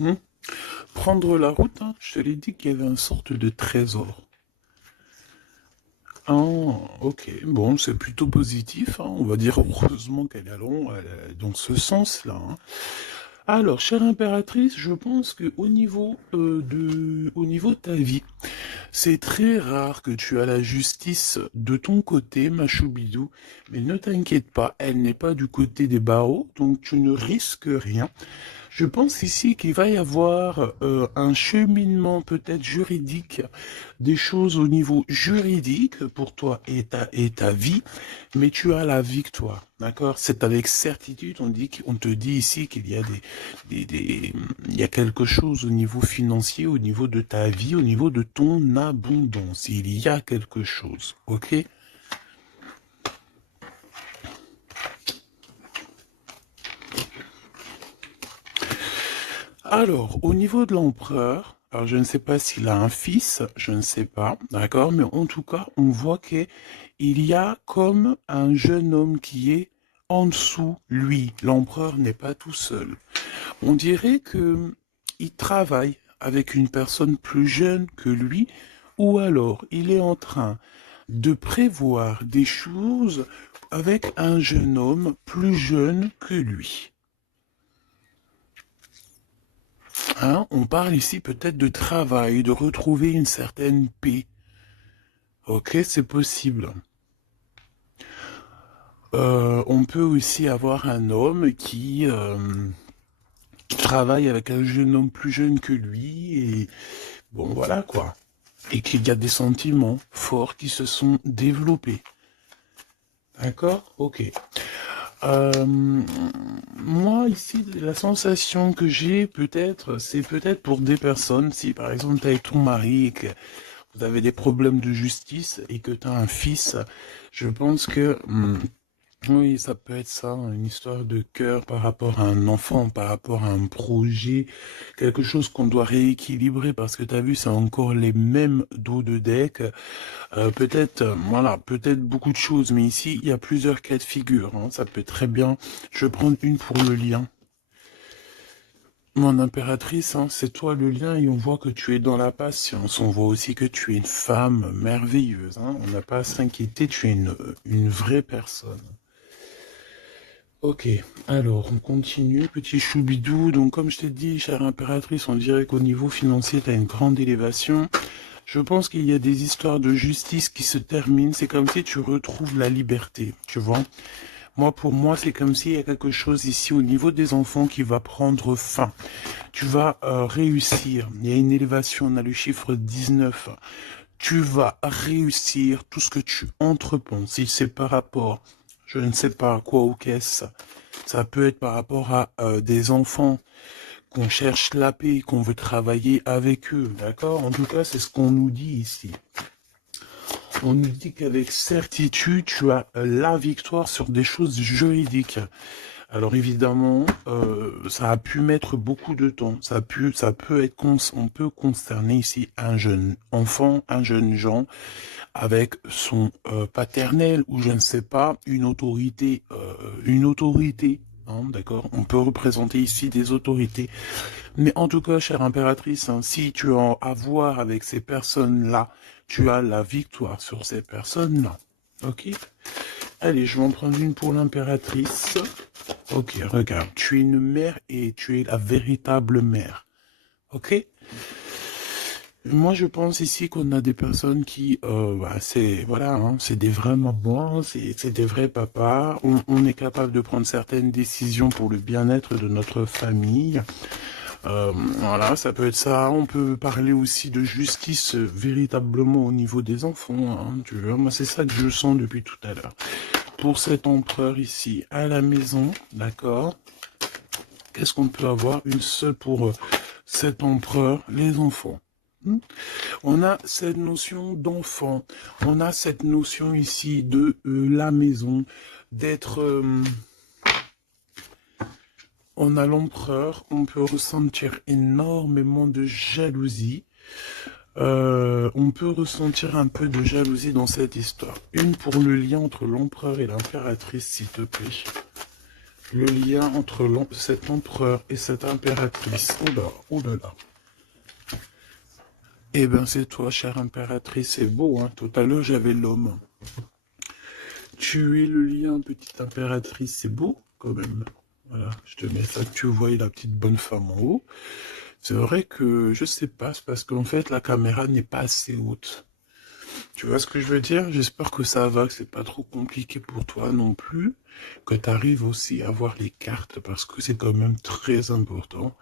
Hmm. Prendre la route, hein, je te l'ai dit qu'il y avait une sorte de trésor. Ah, ok, bon, c'est plutôt positif, hein. On va dire heureusement qu'elle est dans ce sens-là, hein. Alors, chère impératrice, je pense que au niveau de ta vie, c'est très rare que tu as la justice de ton côté, ma choubidou, mais ne t'inquiète pas, elle n'est pas du côté des barreaux, donc tu ne risques rien. Je pense ici qu'il va y avoir un cheminement peut-être juridique, des choses au niveau juridique pour toi et ta vie, mais tu as la victoire, d'accord? C'est avec certitude, on te dit ici qu'il y a il y a quelque chose au niveau financier, au niveau de ta vie, au niveau de ton abondance. Il y a quelque chose, ok? Alors, au niveau de l'empereur, alors je ne sais pas s'il a un fils, je ne sais pas, d'accord, mais en tout cas, on voit qu'il y a comme un jeune homme qui est en dessous, lui. L'empereur n'est pas tout seul. On dirait que il travaille avec une personne plus jeune que lui, ou alors il est en train de prévoir des choses avec un jeune homme plus jeune que lui. Hein, on parle ici peut-être de travail, de retrouver une certaine paix. Ok, c'est possible. On peut aussi avoir un homme qui travaille avec un jeune homme plus jeune que lui et bon voilà quoi. Et qu'il y a des sentiments forts qui se sont développés. D'accord? Ok. Moi, ici, la sensation que j'ai, peut-être, c'est peut-être pour des personnes, si par exemple tu es avec ton mari et que vous avez des problèmes de justice et que tu as un fils, je pense que oui, ça peut être ça, une histoire de cœur par rapport à un enfant, par rapport à un projet, quelque chose qu'on doit rééquilibrer parce que tu as vu, c'est encore les mêmes dos de deck. Peut-être, voilà, peut-être beaucoup de choses, mais ici, il y a plusieurs cas de figure, hein. Ça peut très bien. Je vais prendre une pour le lien. Mon impératrice, hein, c'est toi le lien et on voit que tu es dans la patience. On voit aussi que tu es une femme merveilleuse, hein. On n'a pas à s'inquiéter, tu es une vraie personne. Ok, alors on continue, petit choubidou. Donc comme je t'ai dit, chère impératrice, on dirait qu'au niveau financier, tu as une grande élévation. Je pense qu'il y a des histoires de justice qui se terminent. C'est comme si tu retrouves la liberté, tu vois. Moi, pour moi, c'est comme s'il y a quelque chose ici au niveau des enfants qui va prendre fin. Tu vas réussir. Il y a une élévation, on a le chiffre 19. Tu vas réussir tout ce que tu entreprends. Si c'est par rapport, je ne sais pas à quoi ou qu'est-ce, ça peut être par rapport à des enfants qu'on cherche la paix, qu'on veut travailler avec eux, d'accord? En tout cas, c'est ce qu'on nous dit ici. On nous dit qu'avec certitude, tu as la victoire sur des choses juridiques. Alors évidemment, ça a pu mettre beaucoup de temps. Ça peut être, on peut concerner ici un jeune enfant, un jeune Jean, avec son paternel ou je ne sais pas, une autorité. Hein, d'accord, on peut représenter ici des autorités. Mais en tout cas, chère impératrice, hein, si tu as à voir avec ces personnes-là, tu as la victoire sur ces personnes-là. Ok? Allez, je vais en prendre une pour l'impératrice. Ok, regarde, tu es une mère et tu es la véritable mère. Ok? Moi, je pense ici qu'on a des personnes qui, c'est, voilà, hein, c'est des vrais mamans, c'est des vrais papas. On est capable de prendre certaines décisions pour le bien-être de notre famille. Voilà, ça peut être ça. On peut parler aussi de justice véritablement au niveau des enfants, hein, tu vois. Moi, c'est ça que je sens depuis tout à l'heure. Pour cet empereur ici, à la maison, d'accord? Qu'est-ce qu'on peut avoir? Une seule pour cet empereur, les enfants. On a cette notion d'enfant. On a cette notion ici de la maison, d'être... on a l'empereur, on peut ressentir énormément de jalousie. On peut ressentir un peu de jalousie dans cette histoire. Une pour le lien entre l'empereur et l'impératrice, s'il te plaît. Le lien entre cet empereur et cette impératrice. Oh là, oh là là. Eh ben c'est toi, chère impératrice, c'est beau, hein. Tout à l'heure j'avais l'homme. Tu es le lien, petite impératrice, c'est beau quand même. Voilà, je te mets ça que tu vois la petite bonne femme en haut. C'est vrai que je sais pas, c'est parce qu'en fait la caméra n'est pas assez haute. Tu vois ce que je veux dire? J'espère que ça va, que c'est pas trop compliqué pour toi non plus, que tu arrives aussi à voir les cartes parce que c'est quand même très important.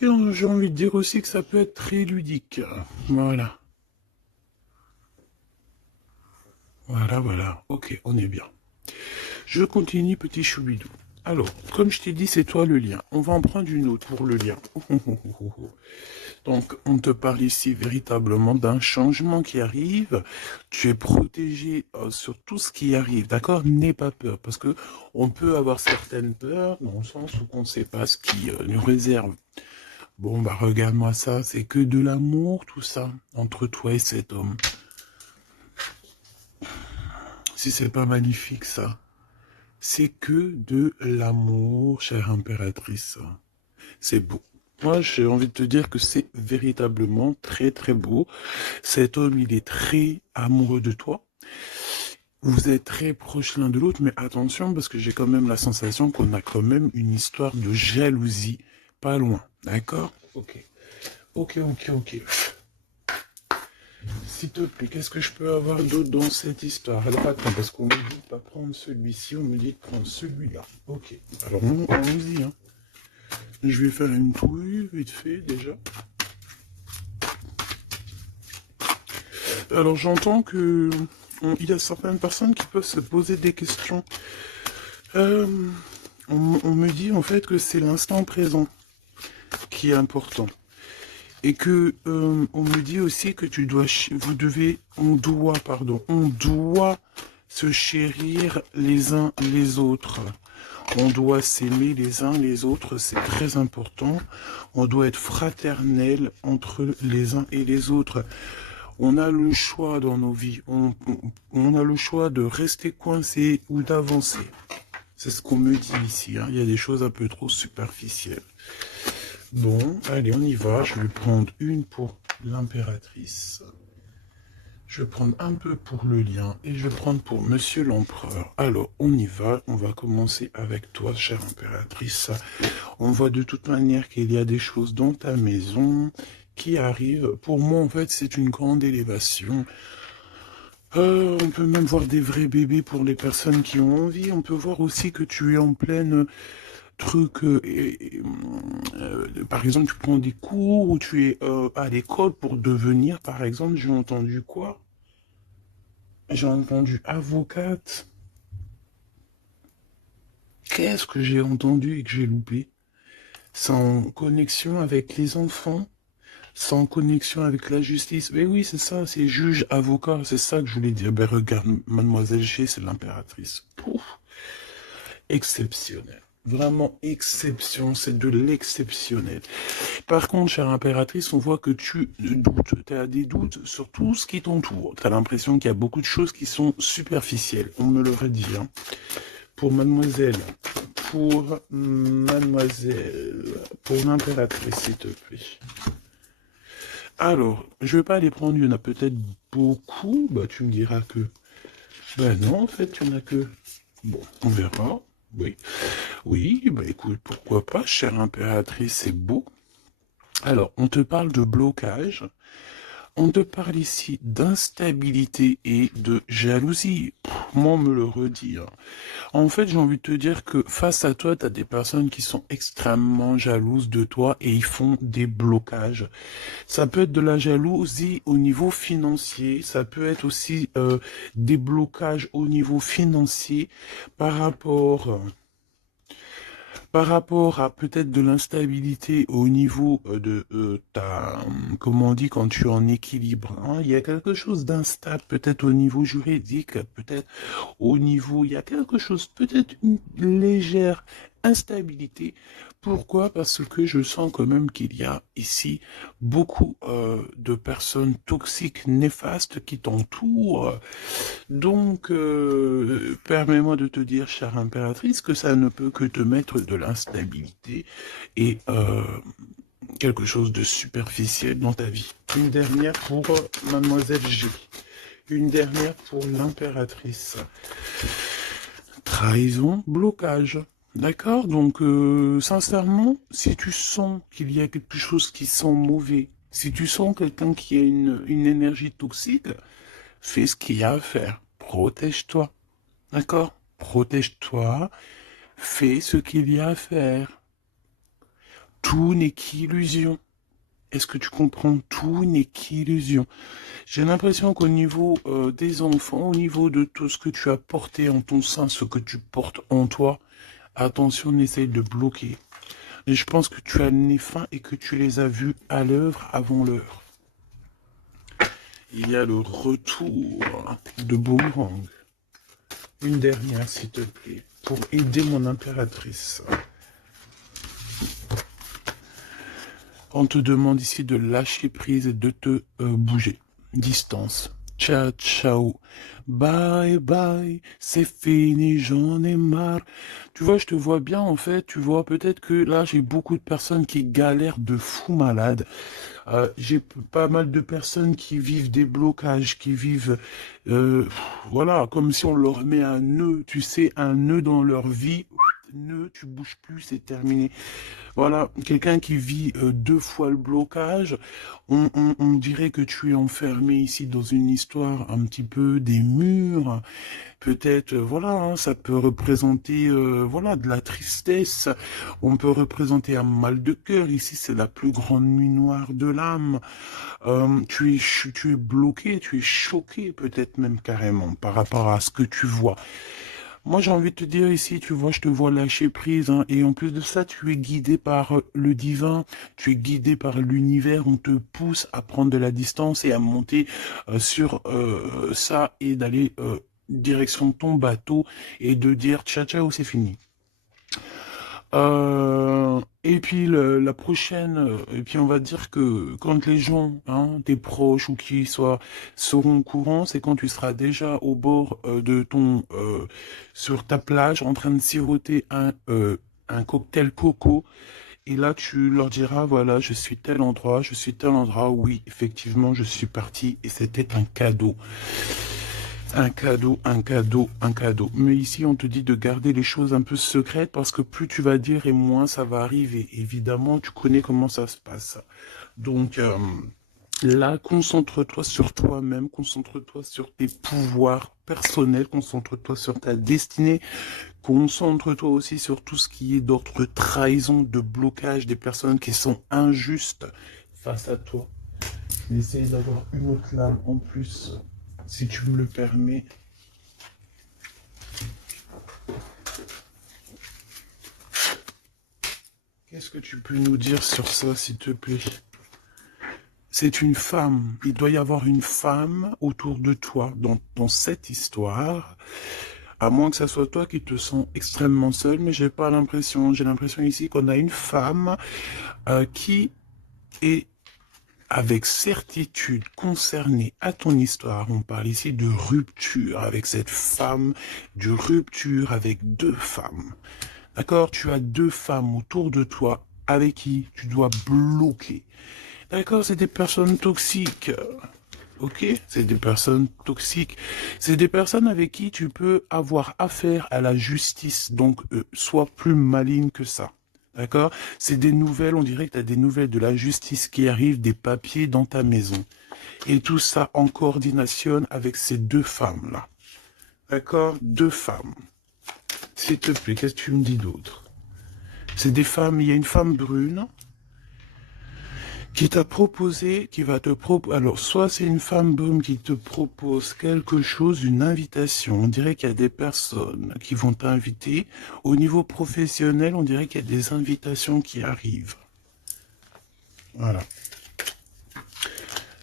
Et j'ai envie de dire aussi que ça peut être très ludique. Voilà. Voilà, voilà. Ok, on est bien. Je continue, petit choubidou. Alors, comme je t'ai dit, c'est toi le lien. On va en prendre une autre pour le lien. Donc, on te parle ici véritablement d'un changement qui arrive. Tu es protégé sur tout ce qui arrive, d'accord? N'aie pas peur, parce que on peut avoir certaines peurs, dans le sens où on ne sait pas ce qui nous réserve. Bon, bah regarde-moi ça, c'est que de l'amour, tout ça, entre toi et cet homme. Si c'est pas magnifique, ça. C'est que de l'amour, chère impératrice. C'est beau. Moi, j'ai envie de te dire que c'est véritablement très très beau. Cet homme, il est très amoureux de toi. Vous êtes très proches l'un de l'autre, mais attention, parce que j'ai quand même la sensation qu'on a quand même une histoire de jalousie pas loin. D'accord? Ok. Ok, ok, ok. S'il te plaît, qu'est-ce que je peux avoir d'autre dans cette histoire? Alors attends, parce qu'on me dit de pas prendre celui-ci, on me dit de prendre celui-là. Ok. Alors allons-y, hein. Je vais faire une touille, vite fait, déjà. Alors j'entends que il y a certaines personnes qui peuvent se poser des questions. On me dit en fait que c'est l'instant présent qui est important. Et que on me dit aussi que on doit se chérir les uns les autres. On doit s'aimer les uns les autres, c'est très important. On doit être fraternel entre les uns et les autres. On a le choix dans nos vies. On a le choix de rester coincé ou d'avancer. C'est ce qu'on me dit ici. Hein. Il y a des choses un peu trop superficielles. Bon, allez, on y va. Je vais prendre une pour l'impératrice. Je vais prendre un peu pour le lien et je vais prendre pour Monsieur l'Empereur. Alors, on y va. On va commencer avec toi, chère impératrice. On voit de toute manière qu'il y a des choses dans ta maison qui arrivent. Pour moi, en fait, c'est une grande élévation. On peut même voir des vrais bébés pour les personnes qui ont envie. On peut voir aussi que tu es en pleine truc. Par exemple, tu prends des cours ou tu es à l'école pour devenir, par exemple, j'ai entendu quoi? J'ai entendu avocate. Qu'est-ce que j'ai entendu et que j'ai loupé? C'est en connexion avec les enfants, c'est en connexion avec la justice. Mais oui, c'est ça, c'est juge, avocat, c'est ça que je voulais dire. Ben regarde, mademoiselle G, c'est l'impératrice. Pouf, exceptionnel. Vraiment exception, c'est de l'exceptionnel. Par contre, chère impératrice, on voit que tu doutes. Tu as des doutes sur tout ce qui t'entoure. Tu as l'impression qu'il y a beaucoup de choses qui sont superficielles. On me l'aurait dit. Hein. Pour mademoiselle, pour l'impératrice, s'il te plaît. Alors, je vais pas les prendre, il y en a peut-être beaucoup. Bah, tu me diras que... Ben non, en fait, il y en a que... Bon, on verra. Oui. Oui, bah écoute, pourquoi pas, chère impératrice, c'est beau. Alors, on te parle de blocage. On te parle ici d'instabilité et de jalousie. Moi, on me le redit. Hein. En fait, j'ai envie de te dire que face à toi, tu as des personnes qui sont extrêmement jalouses de toi et ils font des blocages. Ça peut être de la jalousie au niveau financier, ça peut être aussi des blocages au niveau financier par rapport... Par rapport à peut-être de l'instabilité au niveau de comment on dit, quand tu es en équilibre, hein, il y a quelque chose d'instable, peut-être au niveau juridique, peut-être au niveau, il y a quelque chose, peut-être une légère instabilité Pourquoi? Parce que je sens quand même qu'il y a ici beaucoup de personnes toxiques, néfastes qui t'entourent. Donc, permets-moi de te dire, chère impératrice, que ça ne peut que te mettre de l'instabilité et quelque chose de superficiel dans ta vie. Une dernière pour Mademoiselle G. Une dernière pour l'impératrice. Trahison, blocage. D'accord? Donc, sincèrement, si tu sens qu'il y a quelque chose qui sent mauvais, si tu sens quelqu'un qui a une énergie toxique, fais ce qu'il y a à faire. Protège-toi. D'accord? Protège-toi. Fais ce qu'il y a à faire. Tout n'est qu'illusion. Est-ce que tu comprends? Tout n'est qu'illusion. J'ai l'impression qu'au niveau des enfants, au niveau de tout ce que tu as porté en ton sein, ce que tu portes en toi, attention, essaye de bloquer. Et je pense que tu as le nez fin et que tu les as vus à l'œuvre avant l'heure. Il y a le retour de Boomerang. Une dernière, s'il te plaît, pour aider mon impératrice. On te demande ici de lâcher prise et de te bouger. Distance. Ciao, ciao. Bye, bye. C'est fini, j'en ai marre. Tu vois, je te vois bien, en fait. Tu vois, peut-être que là, j'ai beaucoup de personnes qui galèrent de fou malade. J'ai pas mal de personnes qui vivent des blocages, qui vivent, voilà, comme si on leur met un nœud, tu sais, un nœud dans leur vie. Nœud, tu bouges plus, c'est terminé. Voilà, quelqu'un qui vit deux fois le blocage, on dirait que tu es enfermé ici dans une histoire un petit peu des murs. Peut-être, voilà, hein, ça peut représenter, voilà, de la tristesse. On peut représenter un mal de cœur. Ici, c'est la plus grande nuit noire de l'âme. Tu es bloqué, tu es choqué, peut-être même carrément, par rapport à ce que tu vois. Moi, j'ai envie de te dire ici, tu vois, je te vois lâcher prise, hein, et en plus de ça, tu es guidé par le divin, tu es guidé par l'univers, on te pousse à prendre de la distance et à monter sur ça et d'aller direction de ton bateau et de dire ciao ciao, c'est fini. Et puis la prochaine, et puis on va dire que quand les gens, hein, tes proches ou qui soient, seront au courant, c'est quand tu seras déjà au bord de ton, sur ta plage, en train de siroter un cocktail coco, et là tu leur diras, voilà, je suis tel endroit, oui, effectivement, je suis parti, et c'était un cadeau. Un cadeau, un cadeau, un cadeau. Mais ici, on te dit de garder les choses un peu secrètes parce que plus tu vas dire et moins ça va arriver. Évidemment, tu connais comment ça se passe. Donc, là, concentre-toi sur toi-même, concentre-toi sur tes pouvoirs personnels, concentre-toi sur ta destinée, concentre-toi aussi sur tout ce qui est d'ordre trahison, de blocage, des personnes qui sont injustes face à toi. Je vais essayer d'avoir une autre lame en plus, si tu me le permets. Qu'est-ce que tu peux nous dire sur ça, s'il te plaît? C'est une femme. Il doit y avoir une femme autour de toi dans cette histoire. À moins que ça soit toi qui te sens extrêmement seul, mais j'ai pas l'impression. J'ai l'impression ici qu'on a une femme qui est avec certitude concernée à ton histoire. On parle ici de rupture avec cette femme, de rupture avec deux femmes. D'accord? Tu as deux femmes autour de toi avec qui tu dois bloquer. D'accord? C'est des personnes toxiques. Ok? C'est des personnes toxiques. C'est des personnes avec qui tu peux avoir affaire à la justice. Donc, sois plus maligne que ça. D'accord? C'est des nouvelles, on dirait que tu as des nouvelles de la justice qui arrivent, des papiers dans ta maison. Et tout ça en coordination avec ces deux femmes-là. D'accord? Deux femmes. S'il te plaît, qu'est-ce que tu me dis d'autre? C'est des femmes, il y a une femme brune qui t'a proposé, qui va te proposer, alors soit c'est une femme brune qui te propose quelque chose, une invitation, on dirait qu'il y a des personnes qui vont t'inviter, au niveau professionnel, on dirait qu'il y a des invitations qui arrivent. Voilà.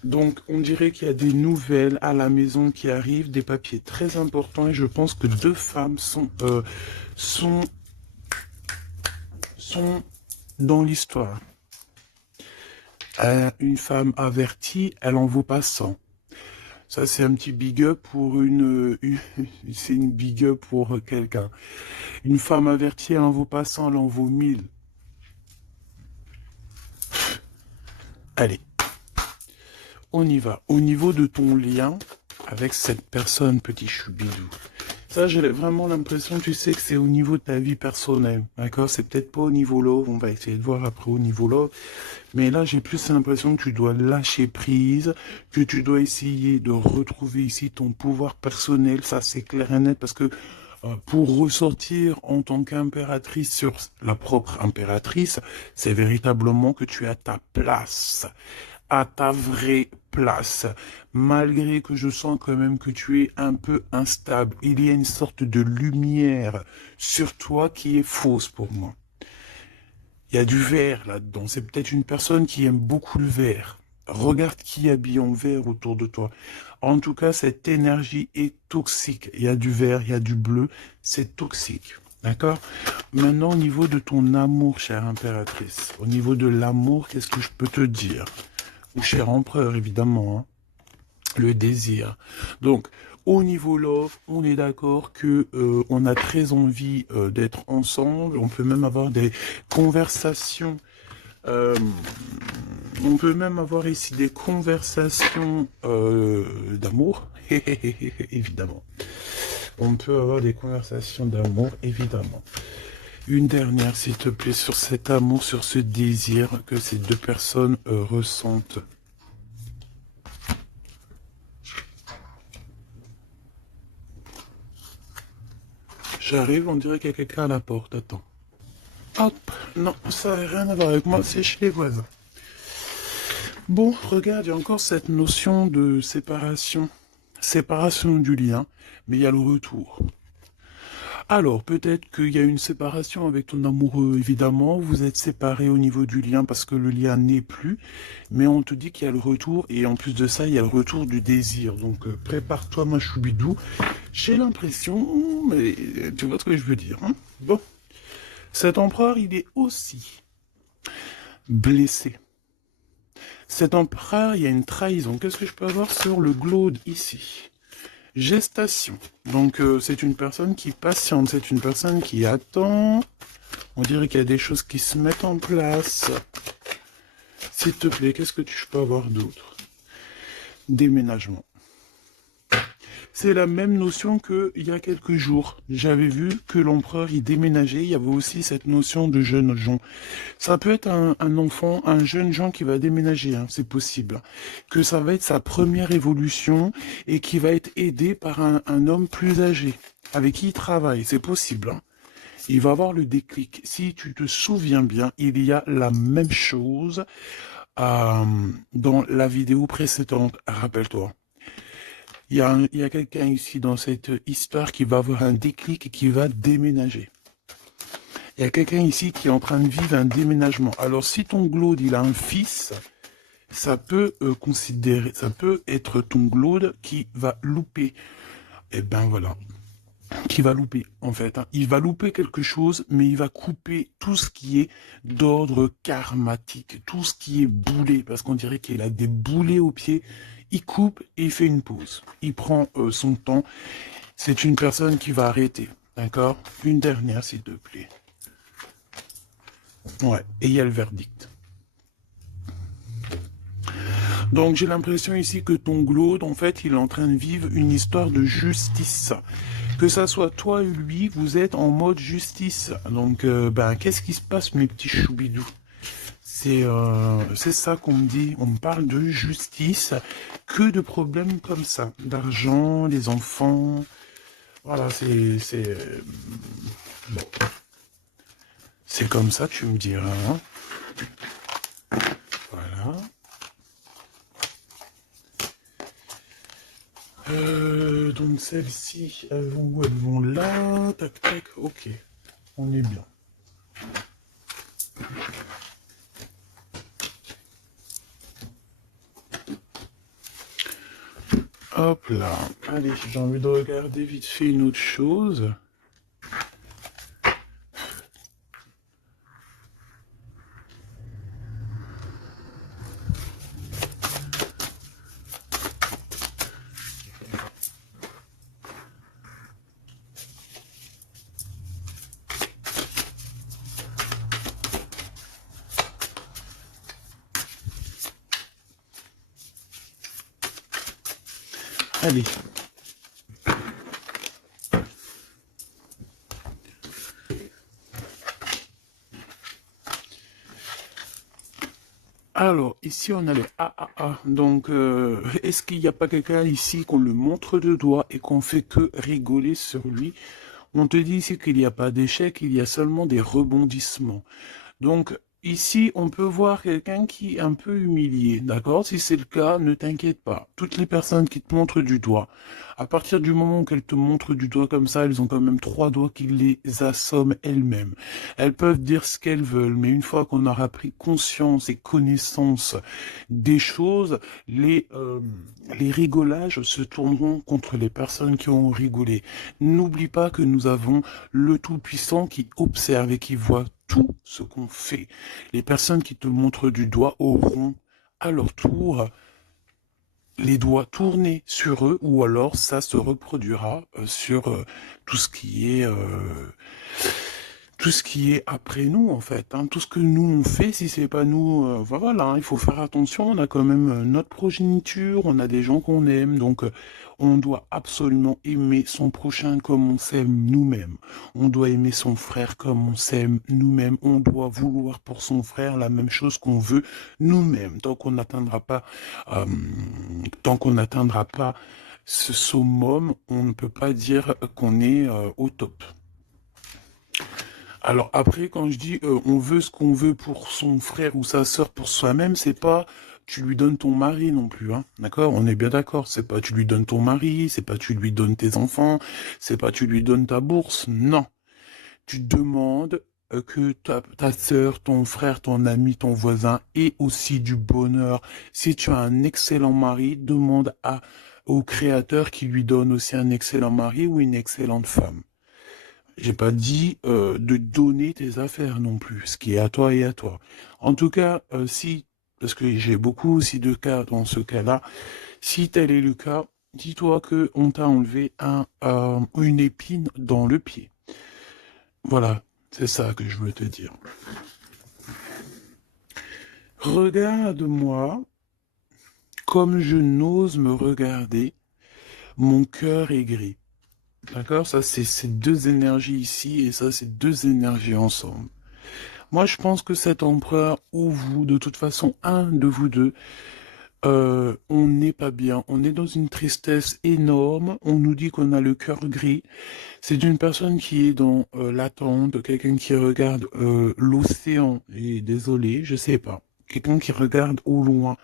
Donc, on dirait qu'il y a des nouvelles à la maison qui arrivent, des papiers très importants, et je pense que deux femmes sont dans l'histoire. Une femme avertie, elle en vaut pas 100. Ça, c'est un petit big up pour c'est une big up pour quelqu'un. Une femme avertie, elle en vaut pas 100, elle en vaut 1000. Allez, on y va. Au niveau de ton lien avec cette personne, petit choubidou. Ça, j'ai vraiment l'impression, tu sais, que c'est au niveau de ta vie personnelle, d'accord? C'est peut-être pas au niveau love, on va essayer de voir après au niveau love. Mais là, j'ai plus l'impression que tu dois lâcher prise, que tu dois essayer de retrouver ici ton pouvoir personnel, ça c'est clair et net, parce que pour ressortir en tant qu'impératrice sur la propre impératrice, c'est véritablement que tu as ta place, à ta vraie place, malgré que je sens quand même que tu es un peu instable. Il y a une sorte de lumière sur toi qui est fausse pour moi. Il y a du vert là-dedans. C'est peut-être une personne qui aime beaucoup le vert. Regarde qui habille en vert autour de toi. En tout cas, cette énergie est toxique. Il y a du vert, il y a du bleu. C'est toxique. D'accord? Maintenant, au niveau de ton amour, chère impératrice, au niveau de l'amour, qu'est-ce que je peux te dire? Ou cher empereur, évidemment, hein, le désir. Donc, au niveau love, on est d'accord que on a très envie d'être ensemble. On peut même avoir des conversations. On peut même avoir ici des conversations d'amour, évidemment. On peut avoir des conversations d'amour, évidemment. Une dernière, s'il te plaît, sur cet amour, sur ce désir que ces deux personnes ressentent. J'arrive, on dirait qu'il y a quelqu'un à la porte, attends. Hop, non, ça n'a rien à voir avec moi, c'est chez les voisins. Bon, regarde, il y a encore cette notion de séparation. Séparation du lien, mais il y a le retour. Alors, peut-être qu'il y a une séparation avec ton amoureux, évidemment. Vous êtes séparés au niveau du lien parce que le lien n'est plus. Mais on te dit qu'il y a le retour. Et en plus de ça, il y a le retour du désir. Donc, prépare-toi, ma choubidou. J'ai l'impression, mais tu vois ce que je veux dire. Hein, bon, cet empereur, il est aussi blessé. Cet empereur, il y a une trahison. Qu'est-ce que je peux avoir sur le glaude ici? Gestation. Donc, c'est une personne qui patiente, c'est une personne qui attend. On dirait qu'il y a des choses qui se mettent en place. S'il te plaît, qu'est-ce que tu peux avoir d'autre? Déménagement. C'est la même notion qu'il y a quelques jours. J'avais vu que l'empereur y déménageait. Il y avait aussi cette notion de jeune gens. Ça peut être un enfant, un jeune gens qui va déménager, hein, c'est possible. Que ça va être sa première évolution et qui va être aidé par un homme plus âgé, avec qui il travaille, c'est possible. Hein. Il va avoir le déclic. Si tu te souviens bien, il y a la même chose dans la vidéo précédente, rappelle-toi. Il y a quelqu'un ici dans cette histoire qui va avoir un déclic et qui va déménager. Il y a quelqu'un ici qui est en train de vivre un déménagement. Alors, si ton glaude, il a un fils, ça peut ça peut être ton glaude qui va louper. Eh ben voilà. Qui va louper, en fait. Hein. Il va louper quelque chose, mais il va couper tout ce qui est d'ordre karmatique, tout ce qui est boulé, parce qu'on dirait qu'il a des boulets aux pieds. Il coupe et il fait une pause. Il prend son temps. C'est une personne qui va arrêter. D'accord? Une dernière, s'il te plaît. Ouais, et il y a le verdict. Donc j'ai l'impression ici que ton glaude, en fait, il est en train de vivre une histoire de justice. Que ça soit toi et lui, vous êtes en mode justice. Donc, qu'est-ce qui se passe, mes petits choubidous? C'est ça qu'on me dit. On me parle de justice. Que de problèmes comme ça. D'argent, les enfants. Voilà, bon. C'est comme ça, tu me diras. Hein. Voilà. Donc celles-ci, elles vont où? Elles vont là. Tac, tac. Ok. On est bien. Hop là. Allez, j'ai envie de regarder vite fait une autre chose. Allez. Alors, ici, on a le AAA. Donc, est-ce qu'il n'y a pas quelqu'un ici qu'on le montre de doigt et qu'on fait que rigoler sur lui? On te dit ici qu'il n'y a pas d'échec, il y a seulement des rebondissements. Donc, ici, on peut voir quelqu'un qui est un peu humilié, d'accord? Si c'est le cas, ne t'inquiète pas. Toutes les personnes qui te montrent du doigt, à partir du moment qu'elles te montrent du doigt comme ça, elles ont quand même trois doigts qui les assomment elles-mêmes. Elles peuvent dire ce qu'elles veulent, mais une fois qu'on aura pris conscience et connaissance des choses, les rigolages se tourneront contre les personnes qui ont rigolé. N'oublie pas que nous avons le Tout-Puissant qui observe et qui voit tout ce qu'on fait. Les personnes qui te montrent du doigt auront à leur tour les doigts tournés sur eux, ou alors ça se reproduira sur tout ce qui est après nous, en fait. Hein. Tout ce que nous on fait, si c'est pas nous, voilà, hein, il faut faire attention. On a quand même notre progéniture, on a des gens qu'on aime, donc on doit absolument aimer son prochain comme on s'aime nous-mêmes. On doit aimer son frère comme on s'aime nous-mêmes. On doit vouloir pour son frère la même chose qu'on veut nous-mêmes. Tant qu'on n'atteindra pas ce summum, on ne peut pas dire qu'on est au top. Alors après, quand je dis on veut ce qu'on veut pour son frère ou sa sœur pour soi-même, c'est pas tu lui donnes ton mari non plus, hein. D'accord? On est bien d'accord. C'est pas tu lui donnes ton mari, c'est pas tu lui donnes tes enfants, c'est pas tu lui donnes ta bourse. Non. Tu demandes que ta sœur, ton frère, ton ami, ton voisin ait aussi du bonheur. Si tu as un excellent mari, demande au créateur qui lui donne aussi un excellent mari ou une excellente femme. J'ai pas dit de donner tes affaires non plus, ce qui est à toi et à toi. En tout cas, si, parce que j'ai beaucoup aussi de cas dans ce cas-là, si tel est le cas, dis-toi que on t'a enlevé une épine dans le pied. Voilà, c'est ça que je veux te dire. Regarde-moi comme je n'ose me regarder, mon cœur est gris. D'accord? Ça, c'est ces deux énergies ici et ça, c'est deux énergies ensemble. Moi, je pense que cet empereur ou vous, de toute façon, un de vous deux, on n'est pas bien. On est dans une tristesse énorme. On nous dit qu'on a le cœur gris. C'est une personne qui est dans l'attente, quelqu'un qui regarde l'océan. Et désolé, je sais pas. Quelqu'un qui regarde au loin.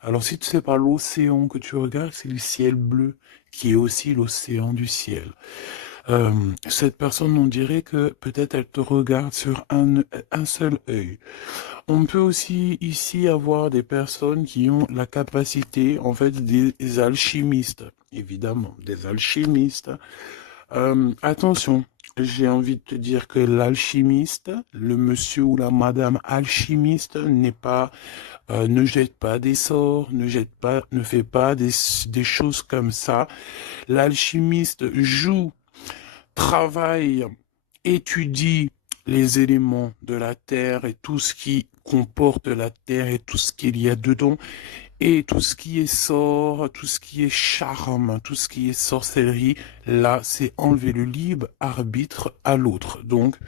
Alors si tu sais pas l'océan que tu regardes, c'est le ciel bleu qui est aussi l'océan du ciel. Cette personne, on dirait que peut-être elle te regarde sur un seul œil. On peut aussi ici avoir des personnes qui ont la capacité, en fait, des alchimistes, évidemment, des alchimistes. Attention, j'ai envie de te dire que l'alchimiste, le monsieur ou la madame alchimiste n'est pas, ne jette pas des sorts, ne fait pas des choses comme ça. L'alchimiste joue, travaille, étudie les éléments de la terre et tout ce qui comporte la terre et tout ce qu'il y a dedans et tout ce qui est sort, tout ce qui est charme, tout ce qui est sorcellerie, là, c'est enlever le libre arbitre à l'autre. Donc,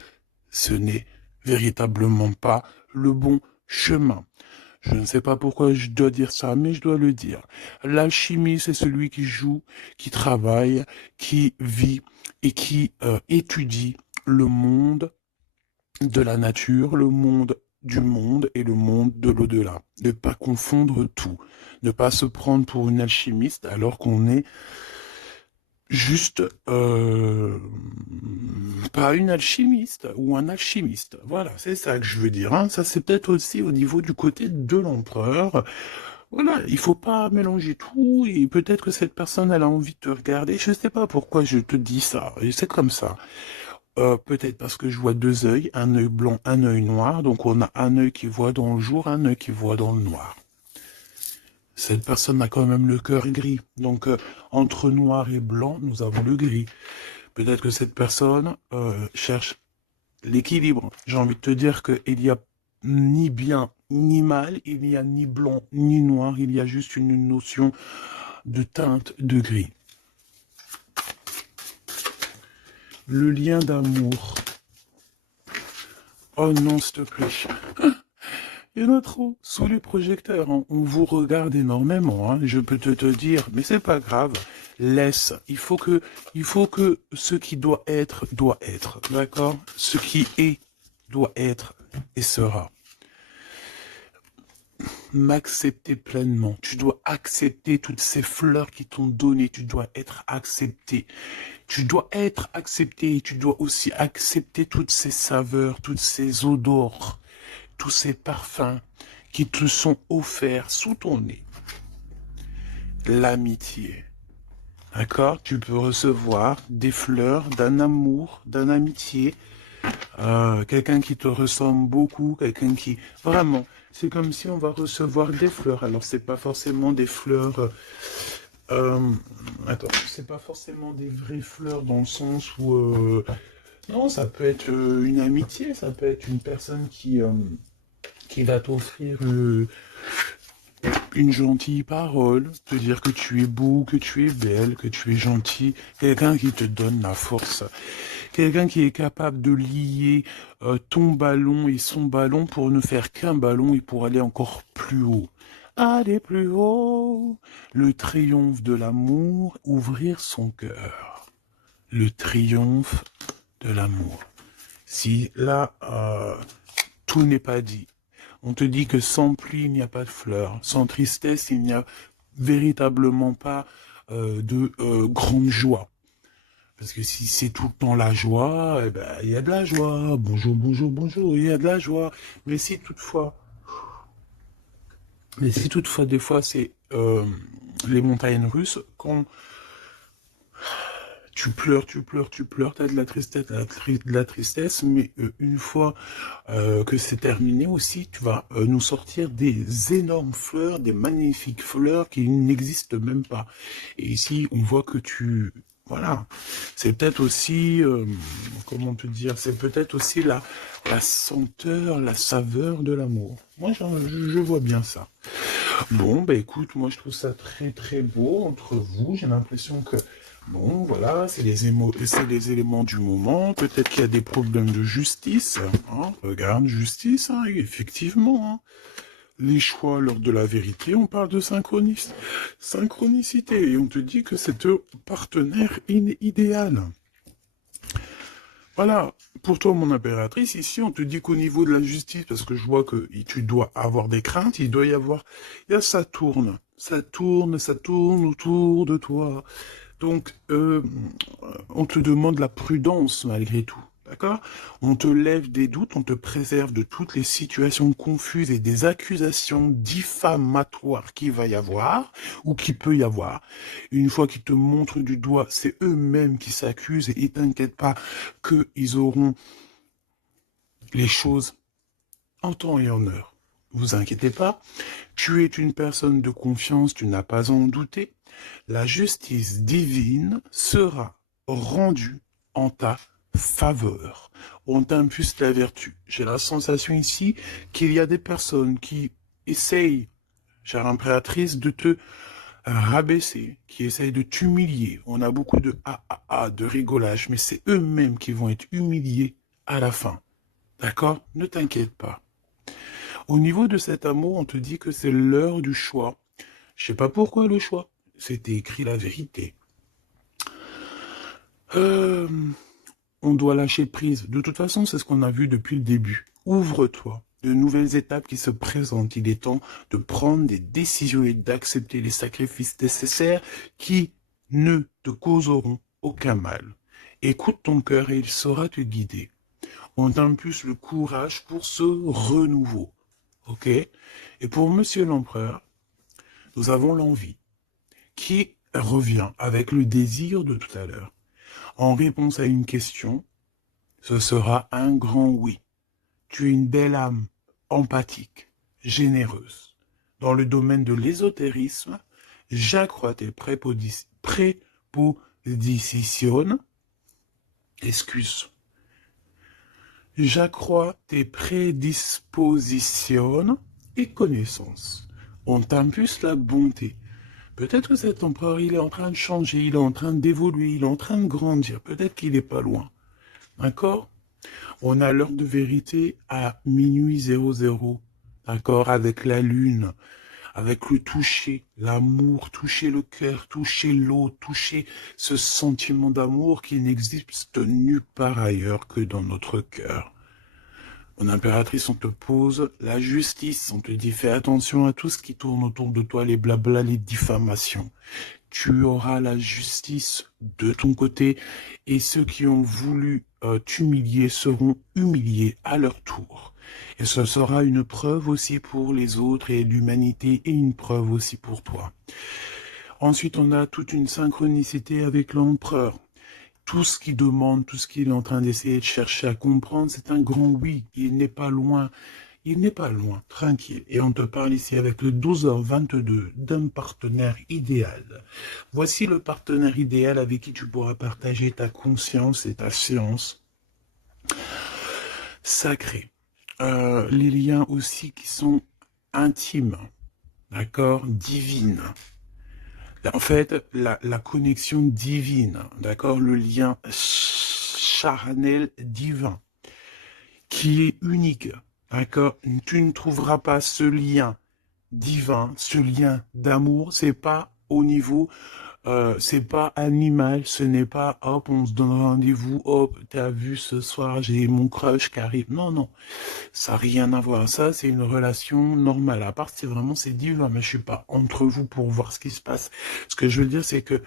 ce n'est véritablement pas le bon chemin. Je ne sais pas pourquoi je dois dire ça, mais je dois le dire. L'alchimie, c'est celui qui joue, qui travaille, qui vit et qui étudie le monde de la nature, le monde du monde et le monde de l'au-delà. Ne pas confondre tout. Ne pas se prendre pour une alchimiste alors qu'on est juste pas une alchimiste ou un alchimiste. Voilà, c'est ça que je veux dire. Hein. Ça, c'est peut-être aussi au niveau du côté de l'empereur. Voilà, il faut pas mélanger tout et peut-être que cette personne, elle a envie de te regarder. Je sais pas pourquoi je te dis ça. Et c'est comme ça. Peut-être parce que je vois deux œils, un œil blanc, un œil noir. Donc on a un œil qui voit dans le jour, un œil qui voit dans le noir. Cette personne a quand même le cœur gris. Donc entre noir et blanc, nous avons le gris. Peut-être que cette personne cherche l'équilibre. J'ai envie de te dire qu'il y a ni bien ni mal, il n'y a ni blanc ni noir, il y a juste une notion de teinte de gris. Le lien d'amour. Oh non, s'il te plaît. Il y en a trop. Sous les projecteurs, hein. On vous regarde énormément, hein. Je peux te dire, mais c'est pas grave. Laisse. Il faut que ce qui doit être, d'accord? Ce qui est, doit être et sera. M'accepter pleinement. Tu dois accepter toutes ces fleurs qui t'ont donné. Tu dois être accepté. Tu dois être accepté. Tu dois aussi accepter toutes ces saveurs, toutes ces odeurs, tous ces parfums qui te sont offerts sous ton nez. L'amitié. D'accord? Tu peux recevoir des fleurs d'un amour, d'une amitié, quelqu'un qui te ressemble beaucoup, quelqu'un qui... Vraiment, c'est comme si on va recevoir des fleurs. Alors, c'est pas forcément des fleurs... attends, c'est pas forcément des vraies fleurs dans le sens où... non, ça peut être une amitié, ça peut être une personne qui va t'offrir une gentille parole, te dire que tu es beau, que tu es belle, que tu es gentil, quelqu'un qui te donne la force, quelqu'un qui est capable de lier ton ballon et son ballon pour ne faire qu'un ballon et pour aller encore plus haut. Aller plus haut, le triomphe de l'amour, ouvrir son cœur. Le triomphe de l'amour. Si là, tout n'est pas dit. On te dit que sans pluie, il n'y a pas de fleurs. Sans tristesse, il n'y a véritablement pas de grande joie. Parce que si c'est tout le temps la joie, eh ben, il y a de la joie. Bonjour, bonjour, bonjour, il y a de la joie. Mais si toutefois, des fois, c'est les montagnes russes, quand tu pleures, t'as de la tristesse, mais une fois que c'est terminé aussi, tu vas nous sortir des énormes fleurs, des magnifiques fleurs qui n'existent même pas. Et ici, on voit que voilà, c'est peut-être aussi, comment te dire, c'est peut-être aussi la senteur, la saveur de l'amour. Moi, je vois bien ça. Bon, bah écoute, moi je trouve ça très très beau entre vous. J'ai l'impression que, bon, voilà, c'est les éléments du moment. Peut-être qu'il y a des problèmes de justice. Hein. Regarde, justice, hein, effectivement. Hein. Les choix lors de la vérité, on parle de synchronicité. Et on te dit que c'est ton partenaire idéal. Voilà, pour toi, mon impératrice, ici, on te dit qu'au niveau de la justice, parce que je vois que tu dois avoir des craintes, il y a ça tourne autour de toi. Donc, on te demande la prudence malgré tout. D'accord? On te lève des doutes, on te préserve de toutes les situations confuses et des accusations diffamatoires qu'il va y avoir ou qu'il peut y avoir. Une fois qu'ils te montrent du doigt, c'est eux-mêmes qui s'accusent et t'inquiète pas qu'ils auront les choses en temps et en heure. Vous inquiétez pas, tu es une personne de confiance, tu n'as pas à en douter. La justice divine sera rendue en ta faveur. On t'impulse la vertu. J'ai la sensation ici qu'il y a des personnes qui essayent, chère impératrice, de te rabaisser, qui essayent de t'humilier. On a beaucoup de de rigolage, mais c'est eux-mêmes qui vont être humiliés à la fin. D'accord? Ne t'inquiète pas. Au niveau de cet amour, on te dit que c'est l'heure du choix. Je sais pas pourquoi le choix. C'était écrit la vérité. On doit lâcher prise. De toute façon, c'est ce qu'on a vu depuis le début. Ouvre-toi. De nouvelles étapes qui se présentent. Il est temps de prendre des décisions et d'accepter les sacrifices nécessaires qui ne te causeront aucun mal. Écoute ton cœur et il saura te guider. On t'impulse le courage pour ce renouveau. Ok? Et pour Monsieur l'Empereur, nous avons l'envie qui revient avec le désir de tout à l'heure. En réponse à une question, ce sera un grand oui. Tu es une belle âme, empathique, généreuse. Dans le domaine de l'ésotérisme, j'accrois tes prépositions. Excuse. J'accrois tes prédispositions et connaissances. On t'impulse la bonté. Peut-être que cet empereur, il est en train de changer, il est en train d'évoluer, il est en train de grandir. Peut-être qu'il n'est pas loin. D'accord? On a l'heure de vérité à minuit 00. D'accord? Avec la lune, avec le toucher, l'amour, toucher le cœur, toucher l'eau, toucher ce sentiment d'amour qui n'existe nulle part ailleurs que dans notre cœur. Mon impératrice, on te pose la justice, on te dit fais attention à tout ce qui tourne autour de toi, les blabla, les diffamations. Tu auras la justice de ton côté et ceux qui ont voulu t'humilier seront humiliés à leur tour. Et ce sera une preuve aussi pour les autres et l'humanité et une preuve aussi pour toi. Ensuite, on a toute une synchronicité avec l'empereur. Tout ce qu'il demande, tout ce qu'il est en train d'essayer de chercher à comprendre, c'est un grand oui. Il n'est pas loin. Il n'est pas loin, tranquille. Et on te parle ici avec le 12h22 d'un partenaire idéal. Voici le partenaire idéal avec qui tu pourras partager ta conscience et ta science sacrée. Les liens aussi qui sont intimes, d'accord, divines. En fait, la connexion divine, d'accord, le lien charnel divin, qui est unique, d'accord. Tu ne trouveras pas ce lien divin, ce lien d'amour, c'est pas au niveau, c'est pas animal, ce n'est pas hop, on se donne rendez-vous, hop, t'as vu ce soir, j'ai mon crush qui arrive. Non, non, ça n'a rien à voir. Ça, c'est une relation normale. À part si vraiment c'est divin, mais je suis pas entre vous pour voir ce qui se passe. Ce que je veux dire, c'est que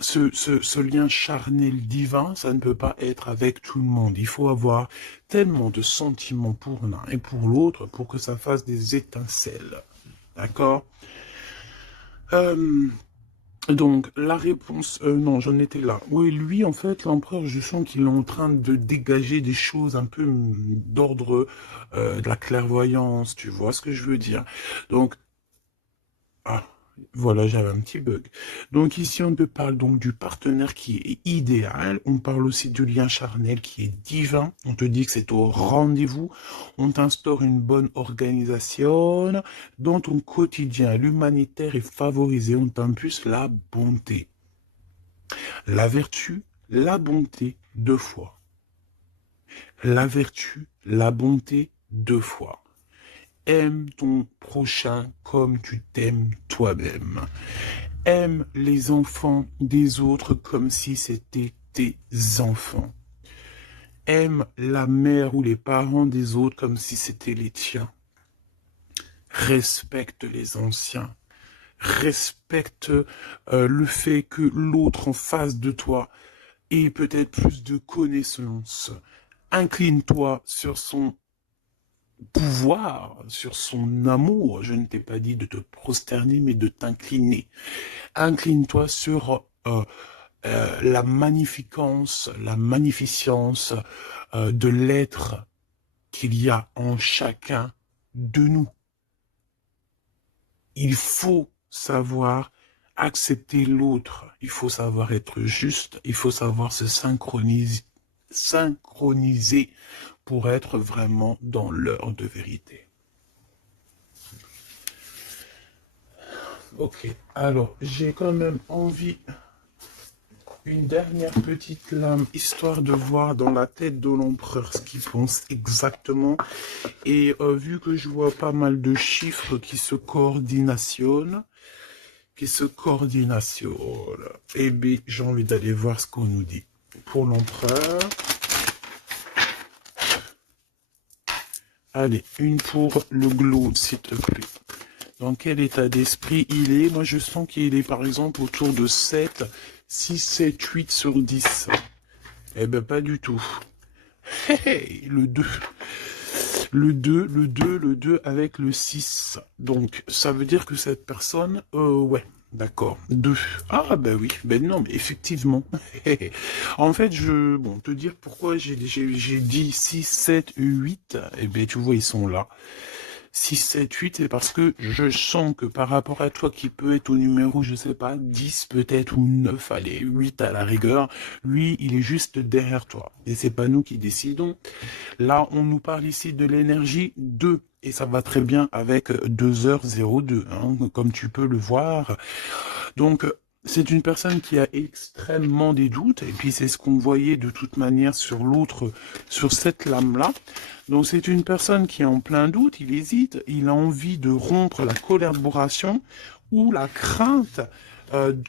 ce lien charnel divin, ça ne peut pas être avec tout le monde. Il faut avoir tellement de sentiments pour l'un et pour l'autre pour que ça fasse des étincelles. D'accord? Donc, la réponse... non, j'en étais là. Oui, lui, en fait, l'empereur, je sens qu'il est en train de dégager des choses un peu d'ordre de la clairvoyance, tu vois ce que je veux dire. Donc, ah, voilà, j'avais un petit bug. Donc ici, on te parle donc du partenaire qui est idéal. On parle aussi du lien charnel qui est divin. On te dit que c'est au rendez-vous. On t'instaure une bonne organisation. Dans ton quotidien, l'humanitaire est favorisé. On t'impulse la bonté. La vertu, la bonté, 2 fois. La vertu, la bonté, 2 fois. Aime ton prochain comme tu t'aimes toi-même. Aime les enfants des autres comme si c'était tes enfants. Aime la mère ou les parents des autres comme si c'était les tiens. Respecte les anciens. Respecte le fait que l'autre en face de toi ait peut-être plus de connaissances. Incline-toi sur son pouvoir, sur son amour. Je ne t'ai pas dit de te prosterner, mais de t'incliner. Incline-toi sur la magnificence, la magnificence de l'être qu'il y a en chacun de nous. Il faut savoir accepter l'autre, il faut savoir être juste, il faut savoir se synchroniser pour être vraiment dans l'heure de vérité. Ok, alors j'ai quand même envie, une dernière petite lame, histoire de voir dans la tête de l'empereur ce qu'il pense exactement. Et vu que je vois pas mal de chiffres qui se coordinationnent, eh bien j'ai envie d'aller voir ce qu'on nous dit. Pour l'empereur, allez, une pour le glow, s'il te plaît. Dans quel état d'esprit il est? Moi, je sens qu'il est, par exemple, autour de 7, 6, 7, 8 sur 10. Eh ben, pas du tout. Hey, le 2. Le 2 avec le 6. Donc, ça veut dire que cette personne, ouais, d'accord, 2. Ah, ben oui, ben non, mais effectivement. En fait, bon, te dire pourquoi j'ai dit 6, 7, 8, eh ben, tu vois, ils sont là. 6, 7, 8, c'est parce que je sens que par rapport à toi qui peut être au numéro, je sais pas, 10 peut-être ou 9, allez, 8 à la rigueur, lui, il est juste derrière toi. Et c'est pas nous qui décidons. Là, on nous parle ici de l'énergie 2. Et ça va très bien avec 2h02, hein, comme tu peux le voir. Donc, c'est une personne qui a extrêmement des doutes, et puis c'est ce qu'on voyait de toute manière sur l'autre, sur cette lame-là. Donc c'est une personne qui est en plein doute, il hésite, il a envie de rompre la collaboration ou la crainte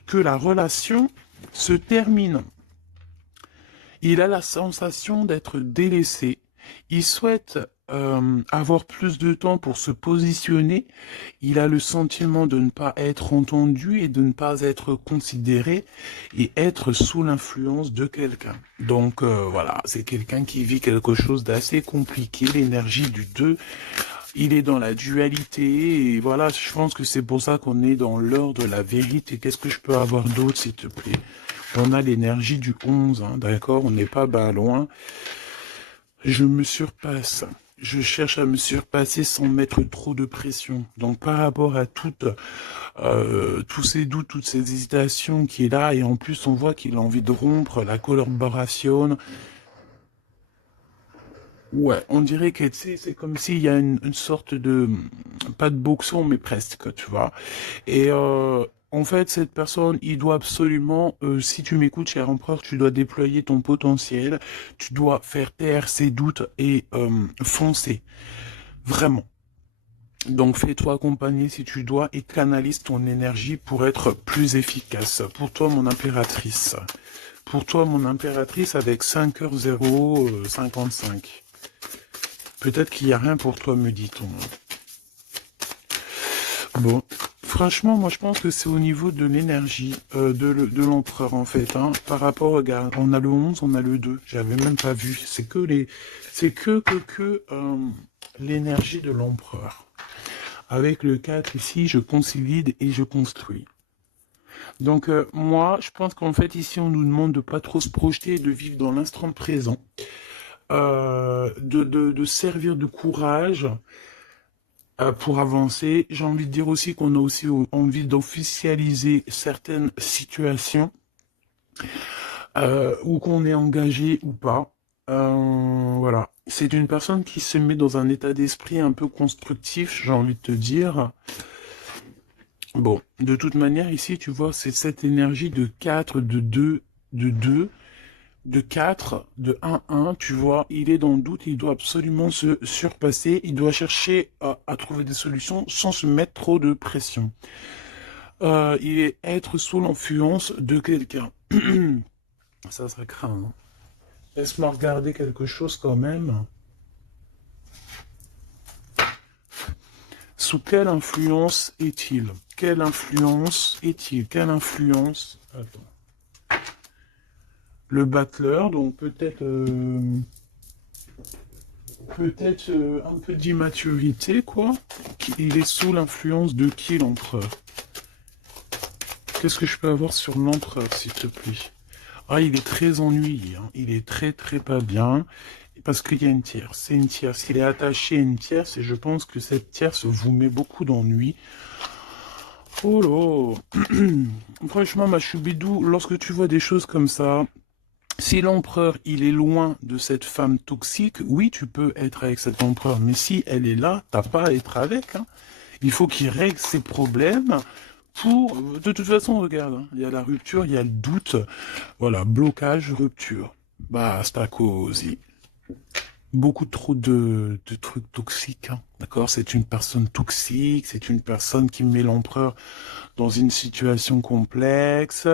que la relation se termine. Il a la sensation d'être délaissé. Il souhaite avoir plus de temps pour se positionner. Il a le sentiment de ne pas être entendu et de ne pas être considéré et être sous l'influence de quelqu'un. Donc voilà, c'est quelqu'un qui vit quelque chose d'assez compliqué, l'énergie du 2. Il est dans la dualité et voilà, je pense que c'est pour ça qu'on est dans l'heure de la vérité. Qu'est-ce que je peux avoir d'autre, s'il te plaît? On a l'énergie du 11, hein, d'accord? On n'est pas ben loin. Je me surpasse. Je cherche à me surpasser sans mettre trop de pression. Donc par rapport à tous ces doutes, toutes ces hésitations qui est là, et en plus on voit qu'il a envie de rompre la collaboration. Ouais, on dirait que c'est comme s'il y a une sorte de, pas de boxon, mais presque, tu vois. Et en fait, cette personne, il doit absolument, si tu m'écoutes, cher empereur, tu dois déployer ton potentiel, tu dois faire taire ses doutes et foncer, vraiment. Donc fais-toi accompagner si tu dois et canalise ton énergie pour être plus efficace. Pour toi, mon impératrice. Pour toi, mon impératrice, avec 5h055. Peut-être qu'il n'y a rien pour toi, me dit-on. Bon, franchement, moi je pense que c'est au niveau de l'énergie de l'empereur en fait. Hein. Par rapport, regarde, on a le 11, on a le 2. J'avais même pas vu. C'est que l'énergie de l'empereur. Avec le 4 ici, je consolide et je construis. Donc moi, je pense qu'en fait ici, on nous demande de pas trop se projeter et de vivre dans l'instant présent. De servir de courage pour avancer. J'ai envie de dire aussi qu'on a aussi envie d'officialiser certaines situations ou qu'on est engagé ou pas. Voilà. C'est une personne qui se met dans un état d'esprit un peu constructif, j'ai envie de te dire. Bon, de toute manière, ici, tu vois, c'est cette énergie de 4, de 2, de 4, de 1, tu vois, il est dans le doute, il doit absolument se surpasser, il doit chercher à trouver des solutions sans se mettre trop de pression. Il est être sous l'influence de quelqu'un. Ça craint. Hein. Laisse-moi regarder quelque chose quand même. Sous quelle influence est-il? Quelle influence est-il? Quelle influence? Attends. Le battleur, donc peut-être un peu d'immaturité, quoi. Il est sous l'influence de qui, l'empereur? Qu'est-ce que je peux avoir sur l'empereur, s'il te plaît? Ah, il est très ennuyé, hein. Il est très très pas bien, parce qu'il y a une tierce. C'est une tierce. Il est attaché à une tierce, et je pense que cette tierce vous met beaucoup d'ennui. Oh là. Franchement, ma choubidou, lorsque tu vois des choses comme ça, si l'empereur, il est loin de cette femme toxique, oui, tu peux être avec cet empereur, mais si elle est là, t'as pas à être avec, hein. Il faut qu'il règle ses problèmes pour... De toute façon, regarde, hein, il y a la rupture, il y a le doute, voilà, blocage, rupture. Basta così. Beaucoup trop de trucs toxiques, hein, d'accord? C'est une personne toxique, c'est une personne qui met l'empereur dans une situation complexe.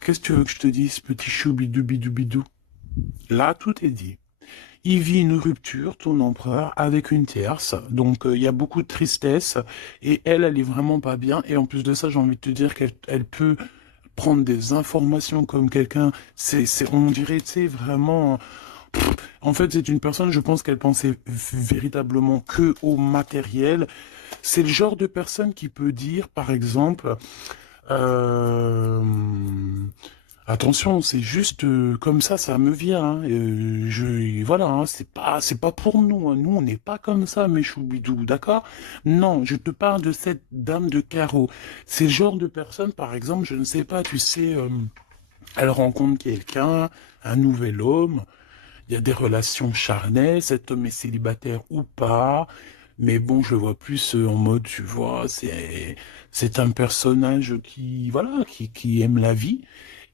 Qu'est-ce que tu veux que je te dise, petit chou bidou bidou bidou? Là, tout est dit. Il vit une rupture, ton empereur, avec une tierce. Donc, il y a beaucoup de tristesse. Et elle est vraiment pas bien. Et en plus de ça, j'ai envie de te dire qu'elle peut prendre des informations comme quelqu'un. On dirait, tu sais, vraiment... En fait, c'est une personne, je pense qu'elle pensait véritablement que au matériel. C'est le genre de personne qui peut dire, par exemple... Euh, Attention, c'est juste comme ça me vient. Hein. Voilà, hein, c'est pas pour nous. Hein. Nous, on n'est pas comme ça, mes choubidous, d'accord? Non, je te parle de cette dame de carreau. C'est le genre de personne, par exemple, je ne sais pas, tu sais, elle rencontre quelqu'un, un nouvel homme. Il y a des relations charnelles. Cet homme est célibataire ou pas. Mais bon, je le vois plus en mode, tu vois, c'est un personnage qui, voilà, qui aime la vie.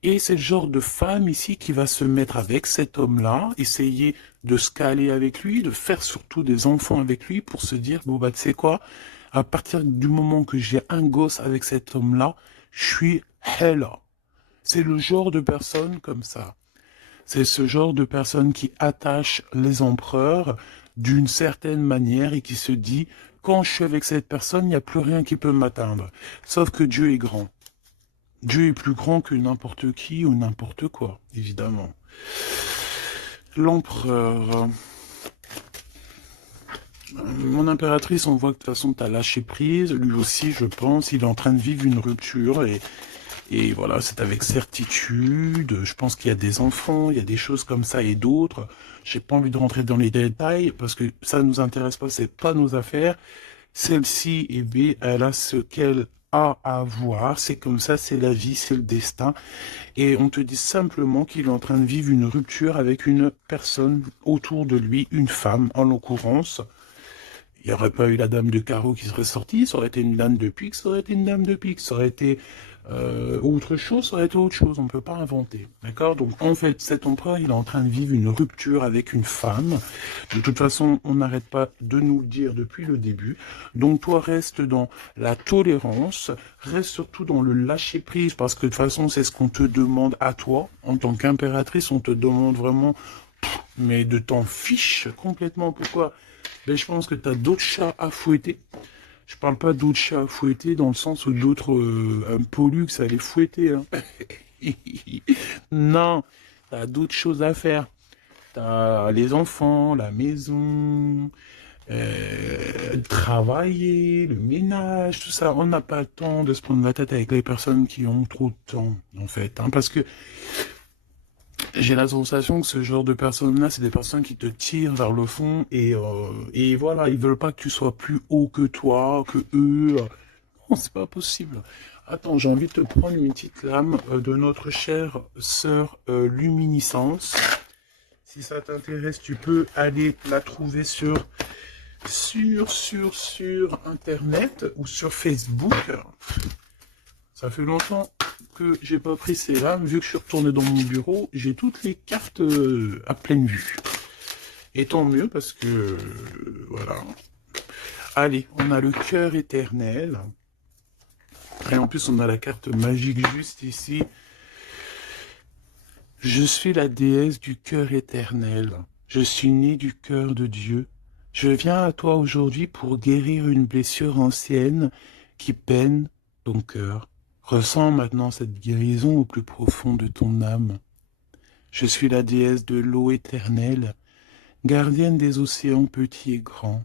Et c'est le genre de femme ici qui va se mettre avec cet homme-là, essayer de se caler avec lui, de faire surtout des enfants avec lui pour se dire, bon bah tu sais quoi, à partir du moment que j'ai un gosse avec cet homme-là, je suis hella. C'est le genre de personne comme ça. C'est ce genre de personne qui attache les empereurs d'une certaine manière et qui se dit, quand je suis avec cette personne, il n'y a plus rien qui peut m'atteindre. Sauf que Dieu est grand. Dieu est plus grand que n'importe qui ou n'importe quoi, évidemment. L'empereur. Mon impératrice, on voit que de toute façon, tu as lâché prise. Lui aussi, je pense, il est en train de vivre une rupture. Et voilà, c'est avec certitude. Je pense qu'il y a des enfants, il y a des choses comme ça et d'autres. J'ai pas envie de rentrer dans les détails parce que ça nous intéresse pas, c'est pas nos affaires. Celle-ci, eh bien, elle a ce qu'elle a à voir. C'est comme ça, c'est la vie, c'est le destin. Et on te dit simplement qu'il est en train de vivre une rupture avec une personne autour de lui, une femme en l'occurrence. Il n'y aurait pas eu la dame de carreau qui serait sortie, ça aurait été une dame de pique, ça aurait été une dame de pique, ça aurait été autre chose, ça aurait été autre chose, on ne peut pas inventer. D'accord? Donc en fait, cet empereur, il est en train de vivre une rupture avec une femme. De toute façon, on n'arrête pas de nous le dire depuis le début. Donc toi, reste dans la tolérance, reste surtout dans le lâcher-prise, parce que de toute façon, c'est ce qu'on te demande à toi. En tant qu'impératrice, on te demande vraiment, mais de t'en fiche complètement. Pourquoi? Ben, je pense que tu as d'autres chats à fouetter. Je parle pas d'autres chats à fouetter dans le sens où d'autres pollux à les fouetter. Hein. Non, tu as d'autres choses à faire. Tu as les enfants, la maison, travailler, le ménage, tout ça. On n'a pas le temps de se prendre la tête avec les personnes qui ont trop de temps, en fait. Hein, parce que j'ai la sensation que ce genre de personnes-là, c'est des personnes qui te tirent vers le fond et voilà, ils veulent pas que tu sois plus haut que toi, que eux. Non, c'est pas possible. Attends, j'ai envie de te prendre une petite lame de notre chère sœur Luminiscence. Si ça t'intéresse, tu peux aller la trouver sur Internet ou sur Facebook. Ça fait longtemps que j'ai pas pris ces lames. Vu que je suis retourné dans mon bureau, j'ai toutes les cartes à pleine vue. Et tant mieux parce que, voilà. Allez, on a le cœur éternel. Et en plus, on a la carte magique juste ici. Je suis la déesse du cœur éternel. Je suis née du cœur de Dieu. Je viens à toi aujourd'hui pour guérir une blessure ancienne qui peine ton cœur. Ressens maintenant cette guérison au plus profond de ton âme. Je suis la déesse de l'eau éternelle, gardienne des océans petits et grands.